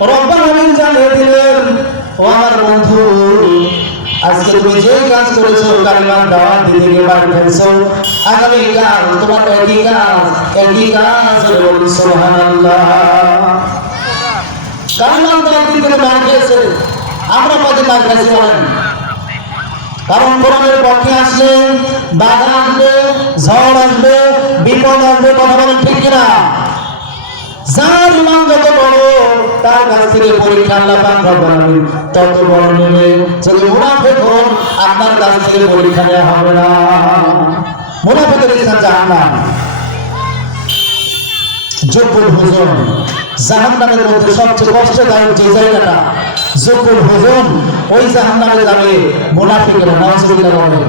রব্বুল আলামিন জানিয়ে দিলেন, ও আমার বন্ধু, আজকে তুমি যে কাজ করেছো, কালিমার দাওয়াত দিতে গিয়ে বাড়ি ফেলছো, আগামীকাল তোমার একই কাজ হবে। সুবহানাল্লাহ। কালিমার দাওয়াত দিতে গিয়ে বাড়ি ফেলছে, আমরা কত কাজ কাছে বলেন? কারণ কোরআনের পক্ষে আসলে বাধা আসবে, ঝড় আসবে, বিপদ আসবে, কথা বলেন ঠিক কিনা? যার ইমান যত বড়, তার কাছ থেকে পরীক্ষা আল্লাহ পাক রব্বুল আলামিন তত বড় নেবে। যদি মুনাফিক হন, আপনার কাছ থেকে পরীক্ষা নেওয়া হবে না। মুনাফিকের স্থান জাহান্নাম। জব্বুল হুজুন, জাহান্নামের মধ্যে সবচেয়ে কষ্টদায়ক যে জায়গাটা জব্বুল হুজুন, ওই জাহান্নামে যাবে মুনাফিকরা। নাউজুবিল্লাহ বলেন।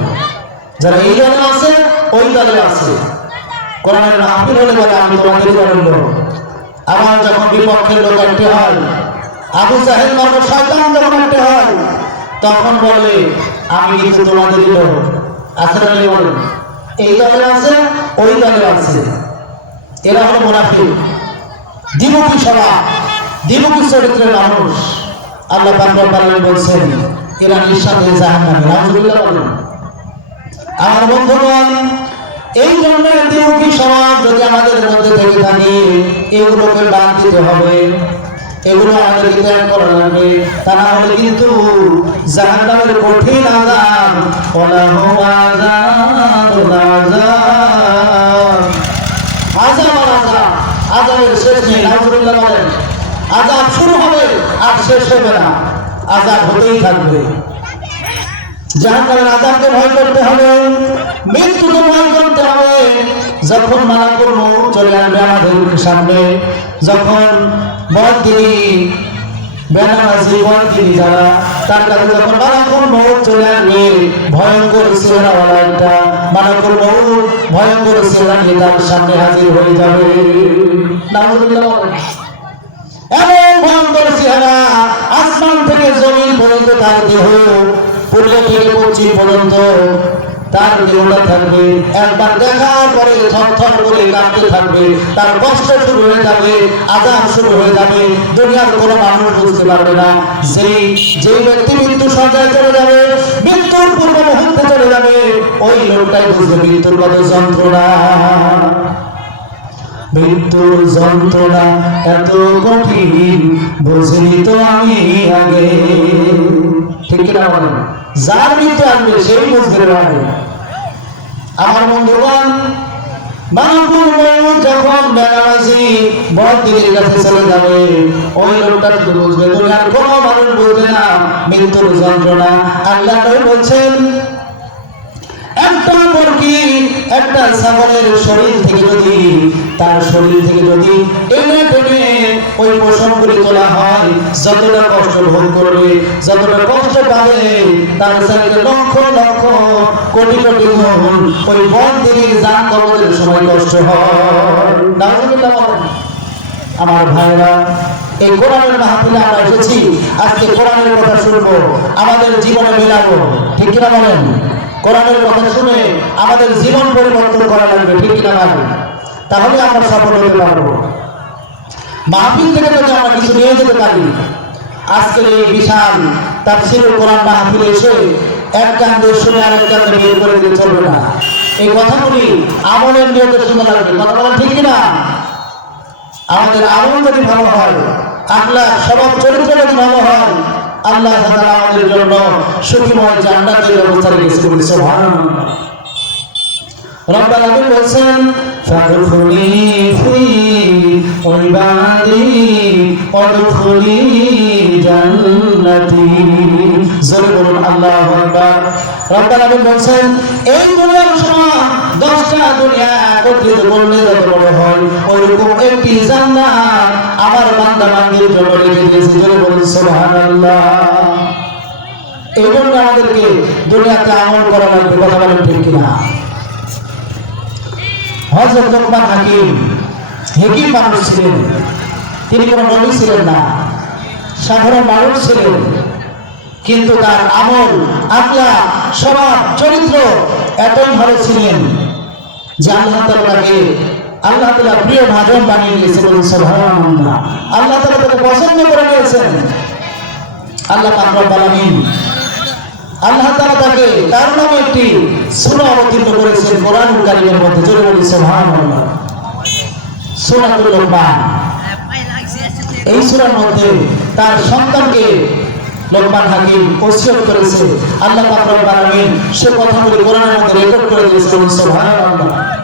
যারা এই দলে আছে, ওই দলে আছে। কোরআনের মাহফিল হলে বলে আমি তোমাদের দলের লোক। আমার যখন বিপক্ষের লোক একটি হয়, আবু জাহেল নামক শয়তান যখন একটি হয়, তখন বলে আমি কিন্তু তোমাদের লোক। আসলে বলেন এই দলে আছে, ওই দলে আছে। এরা হলো মুনাফিক, দ্বিমুখী স্বভাব, দ্বিমুখী চরিত্রের মানুষ। আল্লাহ পাক রব্বুল আলামিন বলছেন এরা নিঃসন্দেহে জাহান্নামী। নাউজুবিল্লাহ বলেন। আমার বন্ধুগণ, এই জন্য দ্বিমুখী স্বভাব যদি আমাদের মধ্যে থেকে থাকে, এগুলোকে বাদ দিতে হবে, এগুলো আমাদেরকে ত্যাগ করা লাগবে। তা না হলে কিন্তু জাহান্নামের কঠিন আযাব, ওয়ালাহু আযাবুন আযাব, আযাবের শেষ নেই। নাউজুবিল্লাহ বলেন। আযাব শুরু হবে আর শেষ হবে না, আযাব হতেই থাকবে। জাহান্নামের আযাবকে ভয় করতে হবে, মৃত্যুকে ভয় করতে হবে। যখন মালাকুল মউত চলে আসবে আমাদের সামনে, যখন বন্দিনী বেনামাজি বন্দিনী যারা, তার কাছে যখন মালাকুল মউত চলে আসবে, ভয়ঙ্কর চেহারাওয়ালা একটা মালাকুল মউত ভয়ঙ্কর চেহারা নিয়ে তার সামনে হাজির হয়ে যাবে। নাউজুবিল্লাহ। এমন ভয়ঙ্কর চেহারা, আসমান থেকে জমিন পর্যন্ত তার দেহ, পূর্ব থেকে পশ্চিম পর্যন্ত তার দেহটা থাকবে। একবার দেখার পরে থরথর করে কাঁপতে থাকবে, তার কষ্ট শুরু হয়ে যাবে, আযাব শুরু হয়ে যাবে। দুনিয়ার কোনো মানুষ বুঝতে পারবে না। যেই ব্যক্তি মৃত্যু সজ্জায় চলে যাবে, মৃত্যুর পূর্ব মুহূর্তে চলে যাবে, ওই লোকটাই বুঝবে মৃত্যুর কত যন্ত্রণা। মৃত্যুর যন্ত্রণা এত কঠিন বুঝিনি তো আমি আগে। ঠিক কিনা বলেন? যার মৃত্যু আসবে সেই বুঝতে পারবে। আমার বন্ধুগণ, মালাকুল মউত যখন বেনামাজি বন্দিনীর কাছে চলে যাবে, ওই লোকটা শুধু বুঝবে, দুনিয়ার কোনো মানুষ বুঝবে না মৃত্যুর যন্ত্রণা। আল্লাহ বলছেন একটা মুরগি, একটা ছাগলের শরীর থেকে যদি, তার শরীর থেকে যদি এনে টেনে ওই পশমগুলি তোলা হয়, যতটা কষ্ট ভোগ করবে, যতটা কষ্ট পাবে, তার শরীরে লক্ষ লক্ষ কোটি কোটি গুণ ওই বন্দিনীর জান কবরের সময় কষ্ট হয়। নাউজুবিল্লাহ বলেন। আমার ভাইরা, এই কোরআনের মাহফিলে আমরা এসেছি, আজকে কোরআনের কথা শুনবো, আমাদের জীবনে মেলাবো। ঠিক কিনা বলেন? কোরআনের কথা শুনে আমাদের জীবন পরিবর্তন করা লাগবে। ঠিক কিনা লাগবে? তাহলে আমরা সফল হতে পারবো। মাহফিল থেকে যদি আমরা কিছু নিয়ে যেতে পারি, আজকের এই বিশাল তাফসীরুল কোরআন মাহফিলে এসে এক কান দিয়ে শুনে আরেক কান দিয়ে বের করে দিতে চলবে না। এই কথাগুলি আমলের নিয়তে শুনে লাগবে। কথা বলেন ঠিক কিনা? আমাদের আমল যদি ভালো হয়, আখলাক স্বভাব চরিত্র যদি ভালো হয়, আল্লাহ তাআলা আমাদের জন্য সুখময় জান্নাতের ব্যবস্থা রেখেছেন। সুবহানাল্লাহ। রব্বুল আলামিন বলেন ফাদখুলি ফি ইবাদি ওয়াদখুলি জান্নাতি। জোরে বলুন আল্লাহু আকবার। রব্বুল আলামিন বলেন এই দুনিয়ার সময় 10টা দুনিয়া একত্রিত করলে যত বড় হয়, ওইরকম একটি জান্নাত আমার বান্দা বান্দির জন্য রেখে দিয়েছি। জোরে বলুন সুবহানাল্লাহ। এই জন্য আমাদেরকে দুনিয়াতে আমল করা লাগবে। কথা বলেন ঠিক কিনা? হযরত লোকমান হাকিম মানুষ ছিলেন। তিনি কোনো নবী ছিলেন না, সাধারণ মানুষ ছিলেন, কিন্তু তার আমল, আখলাক, স্বভাব, চরিত্র এতই ভালো ছিলেন যে আল্লাহ তাআলা তাকে আল্লাহ তাআলা প্রিয় ভাজন বানিয়ে দিয়েছে, বলুন সুবহানাল্লাহ। আল্লাহ তাআলা তাকে পছন্দ করে নিয়েছেন। আল্লাহ পাক রব্বুল আলামিন আল্লাহ তাআলা তাকে তার নামে একটি সূরা অবতীর্ণ করেছেন কোরআনুল কারীমের মধ্যে, জোরে বলুন সুবহানাল্লাহ। সূরাতুল লোকমান। এই সূরার মধ্যে তার সন্তানকে লোকমান হাকিম ওসিয়ত করেছে। আল্লাহ পাক রব্বুল আলামিন সে কথাগুলি কোরআনের মধ্যে রেকর্ড করে দিয়েছেন, সুবহানাল্লাহ।